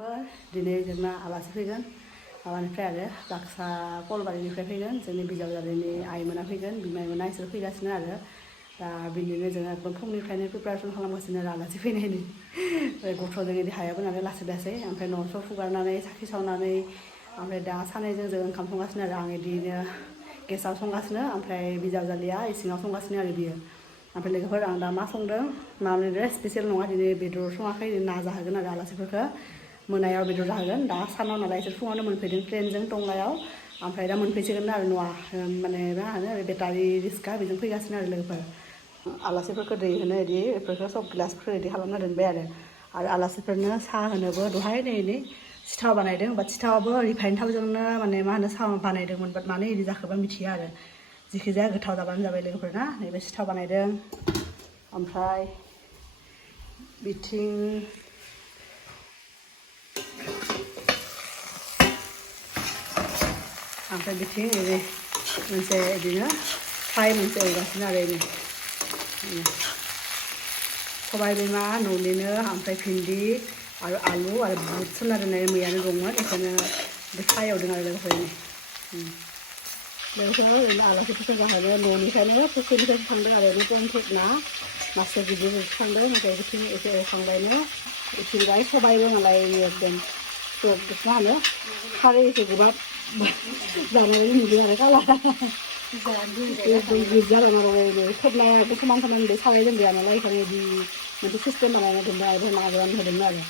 लोगोफोर दिनै जोंना आलासि फैगोन माबानिफ्राय आरो बाक्सा कलबारिनिफ्राय फैगोन जोंनि बिजावजालिनि आइमोना फैगोन बिमाइमोना इसोर फैगासिनो आरो दा बिनिनो जों एकदम फुंनिफ्रायनो प्रिपारेसन खालामगासिनो आरो आलासि फैनायनि गथ'जों इदि हायाबो नालाय लासै लासै ओमफ्राय न'फ्राव फुगारनानै साखि सावनानै ओमफ्राय दा सानैजों जों ओंखाम संगासिनो आरो आं इदिनो गेसाव संगासिनो ओमफ्राय बिजावजालिया इसिङाव संगासिनो आरो बियो ओमफ्राय लोगोफोर आं दा मा संदों माबानिफ्राय स्पेसियेल नङा दिनै बेदर सङाखै ना जाहोगोन आरो आलासिफोरखौ मोनायाव बेदर जाहोगोन दा सानाव नालाय इसोर फुङावनो मोनफैदों ट्रेनजों टंलायाव ओमफ्राय दा मोनफैसिगोन आरो न'आ माने मा होनो बेटारि रिक्सा बेजों फैगासिनो आरो लोगोफोर आलासिफोरखौ दै होनो इदि बेफोरखौ सब गिलासफोरखौ रेडि खालामना दोनबाय आरो आलासिफोरनो साहा होनोबो दहाय नै सिथाव बानायदों बाट सिथावाबो रिफाइन थावजोंनो माने मा होनो साहा बानायदोंमोन बाट मानो इदि जाखोबा मिथिया आरो जिखि जाया गोथाव जाबानो जाबाय लोगोफोर ना नैबे सिथाव बानायदों ओमफ्राय बिथिं ओरै मोनसे बिदिनो फ्राय मोनसे एवगासिनो आरो सबाय बिमा न'निनो ओमफ्राय भिन्दि आरो आलु आरो बुट सोमना दोननाय मैयानो दंमोन बेखौनो बे फ्राय एवदों आरो लोगोफोरनि ओरैनो आलासिफोरखौ जाहोनो न'निफ्रायनो फुख्रिनिफ्रायसो थांदों आरो पइन्ट ना मासे गिदिर थांदों ओमफ्राय बिथिं एसे एवखांबायनो बिथिंजाय सबायबो मालाय एकदम मा होनो खारै एसे गोबाब जानाय नुदों आरो कालारा गिर्जा लानांगौ खोबनायाबो समान समान बे साराय दोनजाया नालाय बेखायनो बिदि मोनसे सिस्टेम बानायना दोनदों आरो नाजानानै होदोंमोन आरो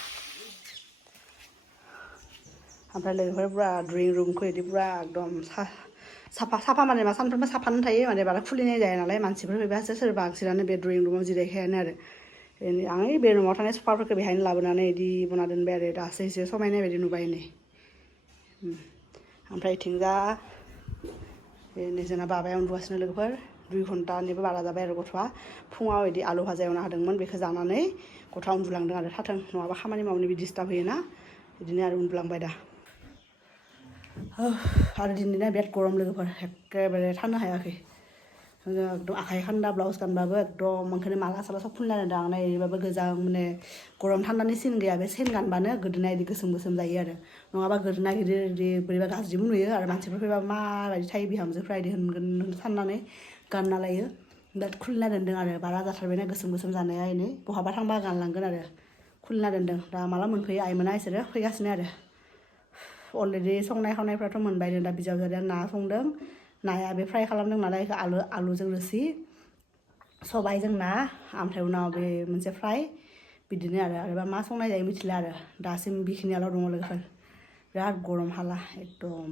ओमफ्राय लोगोफोर पुरा ड्रयिं रुमखौ बिदि पुरा एकदम साफा माने मा सानफ्रोमबो साफानो थायो माने बारा खुलिनाय जाया नालाय मानसिफोर फैबासो सोरबा बांसिनानो बे ड्रयिं रुमाव जिरायखायानो आरो आं बे रुमाव थानाय सफाफोरखौ बेहायनो लाबोनानै बिदि बना दोनबाय आरो दासो एसे समायनाय बायदि नुबाय नै ओमफ्राय इथिंजा नै जोंना बाबाया उन्दुगासिनो लोगोफोर 2 घन्टानिबो बारा जाबाय आरो गथ'आ फुङाव बिदि आलु भाजा एवना होदोंमोन बेखौ जानानै गथ'आ उन्दुलांदों आरो थाथों नङाबा खामानि मावनो बिदि डिस्टार्ब होयोना बिदिनो आरो उन्दुलांबाय दा आरो दिनैना बिराद गरम लोगोफोर एखेबारे थानो हायाखै एकदम आखाइ खान्दा ब्लाउस गानबाबो एकदम ओंखायनो माला साला सब खुलिना दोनदों आं नायबाबो गोजां माने गरम थान्दानि सिन गैया बे सेन गानबानो गोदोना इदि गोसोम गोसोम जायो आरो नङाबा गोदोना गिदिर इदि बोरैबा गाज्रिबो नुयो आरो मानसिफोर फैबा माबायदि थायो बिहामजोफ्रा इदि होनगोन साननानै गानना लायो बिराद खुलिना दोनदों आरो बारा जाथारबायना गोसोम गोसोम जानाया इनै बहाबा थांबा गानलांगोन आरो खुलिना दोनदों दा माला मोनफैयो आइमोना इसोरो फैगासिनो आरो अलरेडि संनाय खावनायफ्राथ' मोनबाय दा बिजावजालिया ना संदों नाया बे फ्राय खालामदों नालाय आलुजों रोसि सबायजों ना ओमफ्राय उनाव बे मोनसे फ्राय बिदिनो आरो मा संनाय जायो मिथिला आरो दासिम बेखिनियाल' दङ लोगोफोर बिराद गरम हाला एकदम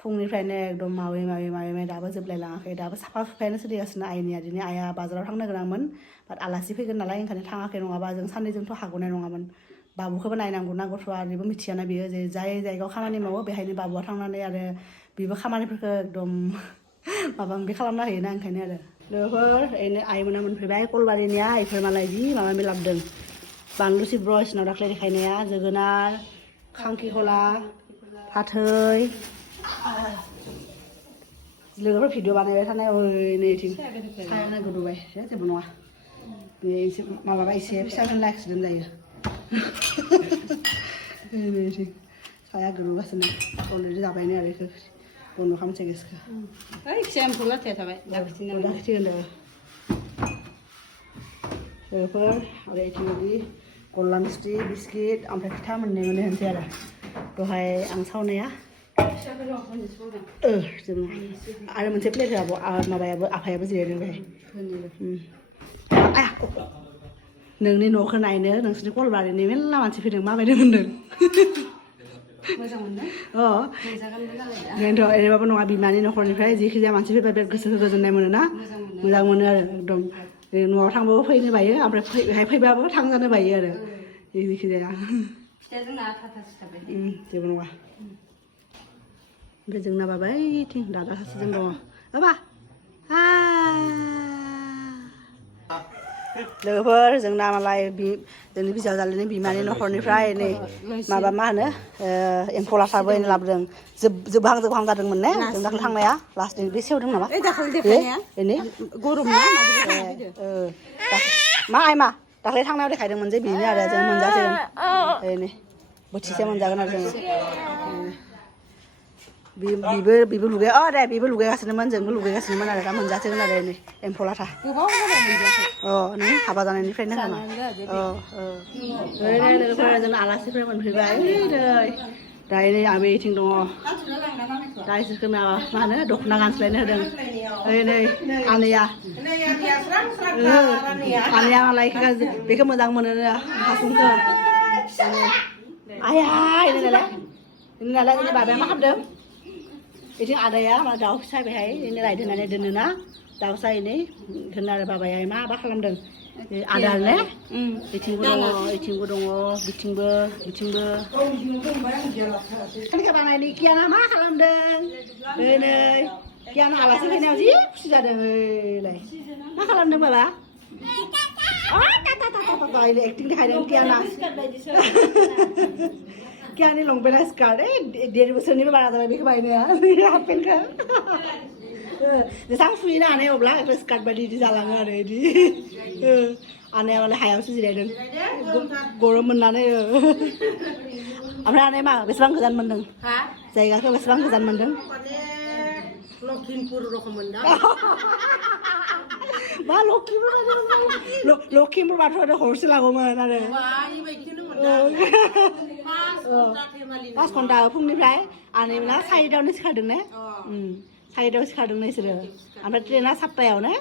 फुंनिफ्रायनो एकदम मावै दाबो जोबलायलाङाखै दाबो साफा सुफायानो सोलिगासिनो आइनिया दिनै आइया बाजाराव थांनो गोनांमोन बाट आलासि फैगोन नालाय ओंखायनो थाङाखै नङाबा जों सानैजोंथ' हाग'नाय नङामोन बाबुखौबो नायनांगौ ना गथ'आ बेबो मिथियाना बियो जे जाय जायगायाव खामानि मावो बेहायनो बाबुआ थांनानै आरो बेबो खामानिफोरखौ एकदम माबा माबि खालामना होयोना ओंखायनो आरो लोगोफोर ओरैनो आइमोना मोनफैबाय कलबारिनिया इफोर मालाय जि माबा माबि लाबोदों बानलु सिब्र' इसिनाव दाख्लै देखायनाया जोगोनार खांख्रिखला फाथै लोगोफोर भिडिअ बानायबाय थानाय नैथिं सायानो गोदौबाय जेबो नङा बे एसे माबाबा एसे फिसा फिसा एक्सिडेन्ट जायो नैथिं साया गोदौगासिनो अलरेडि जाबायनो आरो बेखौ बन्द' खालामसै गेसखौ एम्फौ लाथाया थाबाय दाखिथिगोन लोगोफोर आरो इथिं बिदि गल्ला मिस्थि बिस्किट ओमफ्राय फिथा मोननै होनसै आरो दहाय आं सावनाया आरो मोनसे प्लेट होआबो माबायाबो आफायाबो जिरायदों बेहाय नोंनि न'खौ नायनो नोंसोरनि कलबारिनि मेरला मानसि फैदों माबायदि मोनदों मोजां मोनदों बेनोथ' ओरैबाबो नङा बिमानि न'खरनिफ्राय जिखि जाया मानसि फैबा बिराद गोसोखौ गोजोननाय मोनो ना मोजां मोनो आरो एकदम न'आव थांबाबो फैनो बायो ओमफ्राय बेहाय फैबाबो थांजानो बायो आरो जिखि जाया जेबो नङा ओमफ्राय जोंना बाबायथिं दादा सासेजों दङ बाबा लोगोफोर जोंना मालाय जोंनि बिजावजालिनि बिमानि न'खरनिफ्राय नै माबा मा होनो एम्फौ लाथाबो लाबोदों जोबहां जादोंमोन ने जों दाखालि थांनाया लास्ट बे सेवदों नामा मा आइमा दाखालि थांनायाव देखायदोंमोन जे बेनो आरो जों मोनजासिगोन नै बोथिसे मोनजागोन आरो जोङो बिबो लुगै दे बिबो लुगैगासिनोमोन जोंबो लुगैगासिनोमोन आरो दा मोनजासिगोन आरो नै एम्फौ लाथा गोबाव जाबाय मोनजायाखै नों हाबा जानायनिफ्रायनो नामा ओरै लोगोफोरा जोंना आलासिफोर मोनफैबाय ओरै दायो नै आबै इथिं दङ दा इसोरखौ मा होनो दख'ना गानस्लायनो होदों ओइ नै आनैया मालाय बेखौ मोजां मोनो हासुंखौ आया इनो नालाय जोंनि बाबाया मा खालामदों बिथिं आदाया मा दाउ फिसा बेहाय इनो रायदोंनानै दोनोना दाउसा इनै दोनो आरो बाबाया मा खालामदों आदार ने बिथिंबो दङ बिथिंबो खानिखा बानायनि कियाना मा खालामदों नै कियाना आलासि फैनायाव जि खुसि जादों ओइलाय मा खालामदों बाबा एक्टिं देखायदों कियाना कियानि लंपेन्ट स्कार्ट 1.5 बोसोरनिबो बारा जाबाय बेखौ बायनाया हाफ पेन्टखौ जेसां सुयोना आनै अब्ला स्कार्ट बायदि इदि जालाङो आरो इदि आनैया मालाय हायावसो जिरायदों गरम मोननानै ओमफ्राय आनै मा बेसेबां गोजान मोनदों जायगाखौ बेसेबां गोजान मोनदों लखिमपुर रखम मोनदों मा लखिमपुरबाथ' हरसे लागौमोन आरो 5 घन्टा फुंनिफ्राय आनैमोना 4टायावनो सिखारदों ने 4टायाव सिखारदों बिसोरो ओमफ्राय ट्रेना 7टायाव ने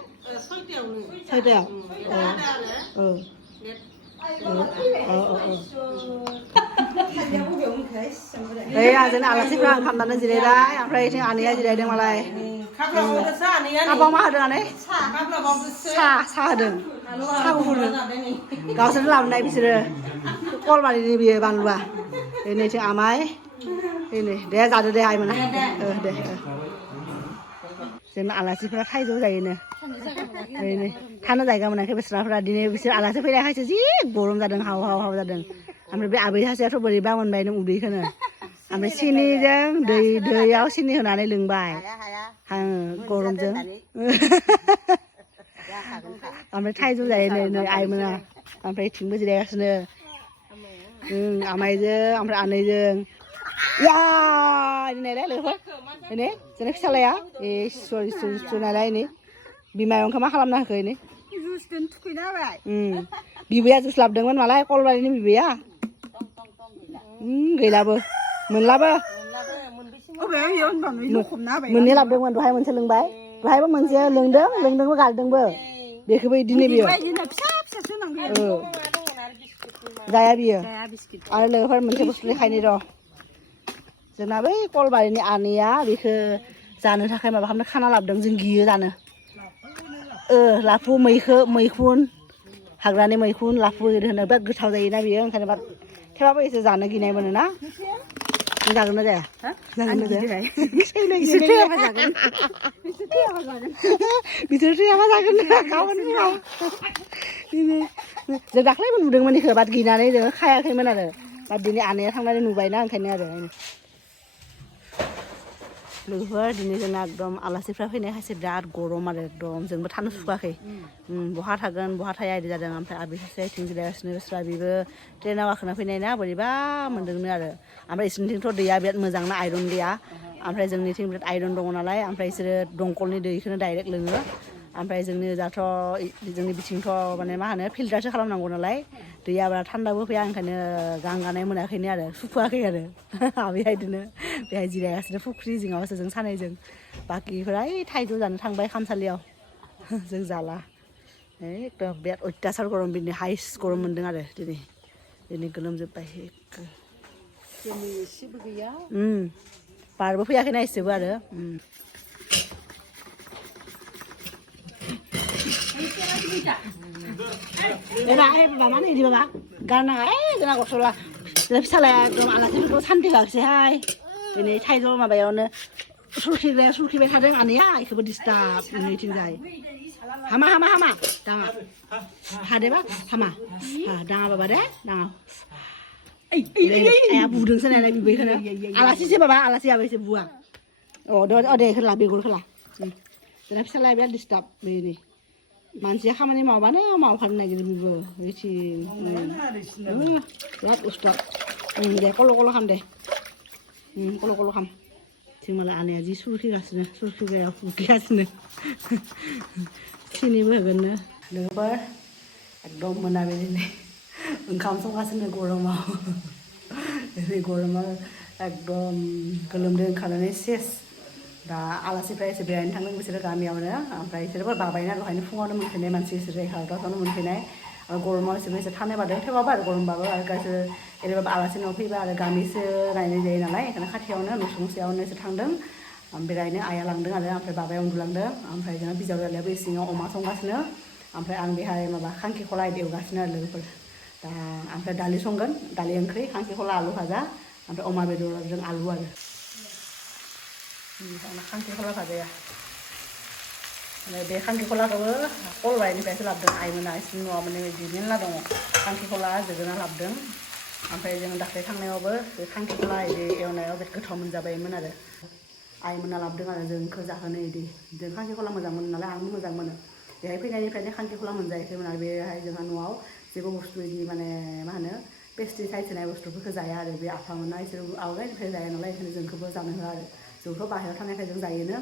6टायाव जोंना आलासिफ्रा ओंखाम जानो जिरायबाय ओमफ्राय इथिं आनैया जिरायदों मालाय काबाव मा होदों आनै साहा होदों साहा गुफुरदों गावसोरनो लाबोनाय बिसोरो कलबारिनि बियो बानलुआ नैथिं आमाय नै दे जादो दे आइमोना दे जोंना आलासिफ्रा थाइजौ जायोनो थानो जायगा मोनाखै बेस्राफ्रा दिनै बिसोर आलासि फैनायखायसो जि गरम जादों हाव जादों ओमफ्राय बे आबै सासेयाथ' बोरैबा मोनबाय नों उदैखौनो ओमफ्राय सिनिजों दैयाव सिनि होनानै लोंबाय गरमजों ओमफ्राय थाइजौ जायो नै आइमोना ओमफ्राय इथिंबो जिरायगासिनो आमाइजों ओमफ्राय आनैजों नायलाय लोगोफोर नै जोंना फिसालाया इसोर नालाय नै बिमायंखौ मा खालामना होखो नै थुखैना होबाय बिबैया जुस लाबोदोंमोन मालाय कलबारिनि बिबैया गैलाबो मोनलाबो मोननै लाबोदोंमोन दहाय मोनसे लोंबाय दहायबो मोनसे लोंदोंबो गारदोंबो बेखौबो बिदिनो बियो जाया बियो आरो लोगोफोर मोनसे बुस्थु देखायनि र' जोंना बै कलबारिनि आनैया बेखौ जानो थाखाय माबा खालामनो खाना लाबोदों जों गियो जानो लाफु मैखुन हाग्रानि मैखुन लाफु ओरै होनो बिराद गोथाव जायोना बियो ओंखायनो थेवबाबो एसे जानो गिनाय मोनोना नों जागोन ना जाया बिसोर थैयाबा जागोन गाबोन जों दाख्लैबो नुदोंमोन बेखौ बाट गिनानै जोङो खायाखैमोन आरो बाट दिनै आनैया थांनानै नुबायना ओंखायनो आरो लोगोफोर दिनै जोंना एकदम आलासिफ्रा फैनायखायसो बिराद गरम आरो एकदम जोंबो थानो सुखुवाखै बहा थागोन बहा थाया बिदि जादों ओमफ्राय आबै सासे आथिं जिरायगासिनो बेस्रा बेबो ट्रेनाव गाखोना फैनाय ना बोरैबा मोनदोंनो आरो ओमफ्राय इसोरनिथिंथ' दैया बिराद मोजां ना आइरन गैया ओमफ्राय जोंनिथिं बिराद आइरन दङ नालाय ओमफ्राय बिसोरो दंखलनि दैखौनो डाइरेक्ट लोङो ओमफ्राय जोंनि दाथ' जोंनि बिथिंथ' माने मा होनो फिल्टारसो खालामनांगौ नालाय दैया बारा थान्दाबो फैया ओंखायनो गांगानाय मोनाखैनो आरो सुखुवाखै आरो आबैया बिदिनो बेहाय जिरायगासिनो फुख्रि जिङावसो जों सानैजों बाखिफोरा थाइजौ जानो थांबाय खामसालियाव जों जाला एकदम बिराद अयथासार गरम बिदिनो हाइस गरम मोनदों आरो दिनै गोलोमजोब्बाय एसेबो गैया बारबो फैयाखैना एसेबो आरो मामा नै बाबा गारनाङा जोंना गसला जोंना फिसालाया एकदम आलासिफोरखौ सान्थि होआखिसैहाय दिनै थाइजौ माबायावनो सुरखिबाय थादों आनैया बेखौबो डिस्टार्ब नोंनिथिंजाय हामा दाङा हादेबा हामा दाङा बाबा दे दाङा आया बुदोंसो नालाय बिबैखौनो आलासिसो बाबा आलासि आबैसो बुवा दे होला बेगुर होला जोंना फिसालाया बिराद डिस्टार्ब बेनि मानसिया खामानि मावबानो मावफानो नागिरो बेबो बिराद उस्ताद दे कल' खाम दे कल' खाम जों मालाय आनैया जि सुरखिगासिनो सुरखिगायाव फुखिगासिनो सिनिबो होगोननो लोगोफोर एकदम मोनाबिलिनि ओंखाम संगासिनो गरमाव बे गरमाव एकदम गोलोमदै ओंखारनानै सेस दा आलासिफ्रा एसे बेरायनो थांदों बिसोरो गामियावनो ओमफ्राय बिसोरबो बाबायना दहायनो फुङावनो मोनफैनाय मानसि बिसोरो 11टासोआवनो मोनफैनाय गरमाव बिसोरबो एसे थानो बादों थेवबाबो आरो गरमबाबो आरो गासैबो एरैबाबो आलासि न'आव फैबा आरो गामिसो नायनाय जायो नालाय ओंखायनो खाथियावनो न'सुंसेयावनो एसे थांदों बेरायनो आइया लांदों आरो ओमफ्राय बाबाया उन्दुलांदों ओमफ्राय जोंहा बिजावजालियाबो इसिङाव अमा संगासिनो ओमफ्राय आं बेहाय माबा खांख्रिखला एवगासिनो आरो लोगोफोर दा ओमफ्राय दालि संगोन दालि ओंख्रि खांख्रिखला आलु भाजा ओमफ्राय अमा बेदरजों आलु आरो खांख्रिखला भाजाया बे खांख्रिखलाखौबो कलबारिनिफ्रायसो लाबोदों आइमोना इसिनि न'आव माने बिदि मेरला दङ खांख्रिखला जोगोनार लाबोदों ओमफ्राय जों दाख्लै थांनायावबो बे खांख्रिखला बिदि एवनायाव बिराद गोथाव मोनजाबायमोन आरो आइमोना लाबोदों आरो जोंखौ जाहोनो बिदि जों खांख्रिखला मोजां मोनो नालाय आंबो मोजां मोनो बेहाय फैनायनिफ्रायनो खांख्रिखला मोनजायाखैमोन आरो बेहाय जोंहा न'आव जेबो बुस्थु बिदि माने मा होनो पेस्टिसाइड होनाय बुस्थुफोरखौ जाया आरो बे आफामोना इसोर आवगायनिफ्राय जाया नालाय ओंखायनो जोंखौबो जानो होआ आरो जोंथ' बाहेरायाव थानायखाय जों जायोनो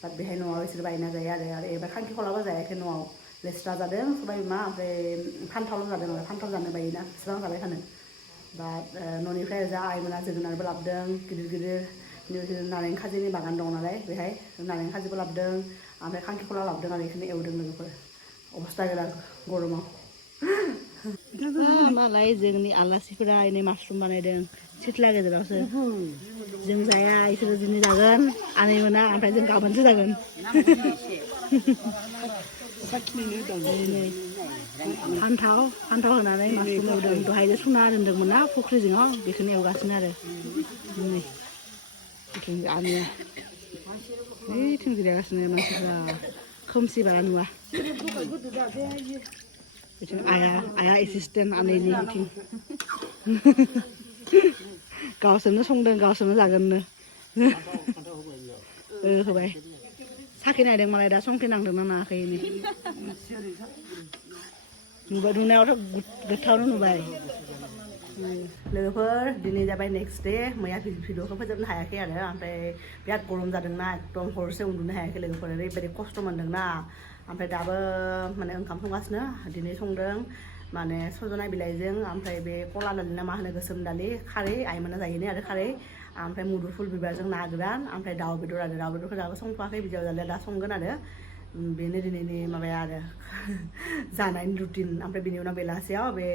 बाट बेहाय न'आव इसोर बायना जायो आरो एबार खांख्रिखलाबो जायाखै न'आव लेस्रा जादों सबाय बिमा ओमफ्राय फान्थावल' जादों आरो फान्थाव जानो बायोना बेसेबां जाबाय थानो बाट न'निफ्राय जा आइमोना जोगोनारबो लाबोदों गिदिर गिदिर नारें खाजिनि बागान दं नालाय बेहाय नारें खाजिबो लाबोदों ओमफ्राय खांख्रिखला लाबोदों आरो बेखौनो एवदों लोगोफोर अबस्था गैला गरमाव मालाय जोंनि आलासिफोरा एनै मासरुम बानायदों सिथ्ला गेजेरावसो जों जाया इसोरो दिनै जागोन आनैमोना ओमफ्राय जों गाबोनसो जागोन फान्थाव होनानै मासरुम एवदों दहायनो सुना दोन्दोंमोन ना फुख्रि जिङाव बेखौनो एवगासिनो आरो नै आनैया ओइथिं जिरायगासिनो मानसिफ्रा खोमसि बारा नुवा बिथिं आइया एसिस्टेन्ट आनैनि बिथिं गावसोरनो संदों गावसोरनो जागोननो होबाय साखि नायदों मालाय दा संख्रि नांदोंना नाङाखै नुबाय नुनायावथ' गोथावनो नुबाय लोगोफोर दिनै जाबाय नेक्स्ट डे मैया भिडिअखौ फोजोबनो हायाखै आरो ओमफ्राय बिराद गरम जादोंना एकदम हरसे उन्दुनो हायाखै लोगोफोर ओरैबायदि खस्थ' मोन्दोंना ओमफ्राय दाबो माने ओंखाम संगासिनो दिनै संदों माने सजना बिलाइजों ओमफ्राय बे कला दालि ना मा होनो गोसोम दालि खारै आइमोना जायोनो आरो खारै ओमफ्राय मुदुफुल बिबारजों ना गोरान ओमफ्राय दाउ बेदर आरो दाउ बेदरखौ दाबो संथ'वाखै बिजावजालिया दा संगोन आरो बेनो दिनैनि माबाया आरो जानायनि रुटिन ओमफ्राय बिनि उनाव बेलासियाव बे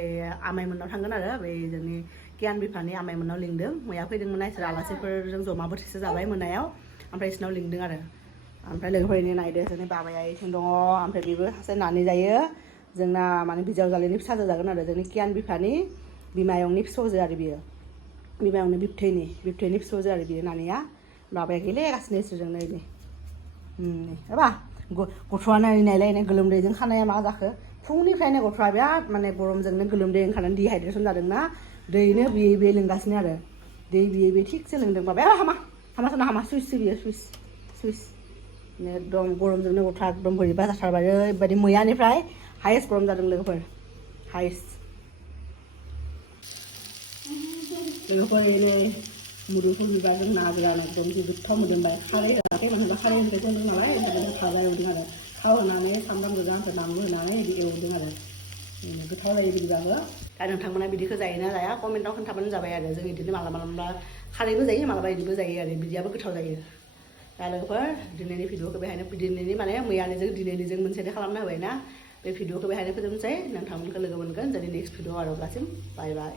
आमाइमोननाव थांगोन आरो बे जोंनि गियान बिफानि आमाइमोननाव लिंदों मैया फैदोंमोन इसोर आलासिफोरजों जमा बोथिसे जाबाय मोनायाव ओमफ्राय इसोरनाव लिंदों आरो ओमफ्राय लोगोफोरनि नायदो जोंनि बाबाया इथिं दङ ओमफ्राय बेबो सासे नानि जायो जोंना माने बिजावजालिनि फिसाजो जागोन आरो जोंनि गियान बिफानि बिमायंनि फिसौजो आरो बियो बिमायंनि बिबथैनि फिसौजो आरो बियो नानिया बाबाया गेलेगासिनो इसोरजोंनो इदि एबा गथ'आ नायलाय गोलोमदैजों खानाया मा जाखो फुंनिफ्रायनो गथ'आ बिराद माने गरमजोंनो गोलोमदै ओंखारनानै डिहाइड्रेसन जादोंना दैनो बियै लोंगासिनो आरो दै बियै थिगसे लोंदों बाबाया हामा सुइस बियो सुइस एकदम गरमजोंनो गथ'आ एकदम बोरैबा जाथारबाय ओरैबायदि मैयानिफ्राय हाइस्ट गरम जादों लोगोफोर हाइस्ट लोगोफोर मुदुफुल बिबारजों ना गोरान एकदम जि गोथाव मोदोमबाय खारै होआखै मानो होनबा खारै होनानै संदों नालाय ओमफ्राय भाजा एवदों आरो थाव होनानै सामब्राम गोजा ओमफ्राय बानलु होनानै बिदि एवदों आरो गोथाव जायो बिदिबाबो दा नोंथांमोना बिदिखौ जायोना जाया कमेन्टआव खोन्थाबानो जाबाय आरो जों बिदिनो मालाबा खारैबो जायो मालाबा बिदिबो जायो आरो बिदियाबो गोथाव जायो दा लोगोफोर दिनैनि भिडिअखौ बेहायनो दिनैनि माने मैयानिजों दिनैनिजों मोनसे खालामना होबाय ना बे भिडिअखौ बेहायनो फोजोबनोसै नोंथांमोनखौ लोगो मोनगोन जोंनि नेक्स्ट भिडिअ आरो अब्लासिम बाय बाय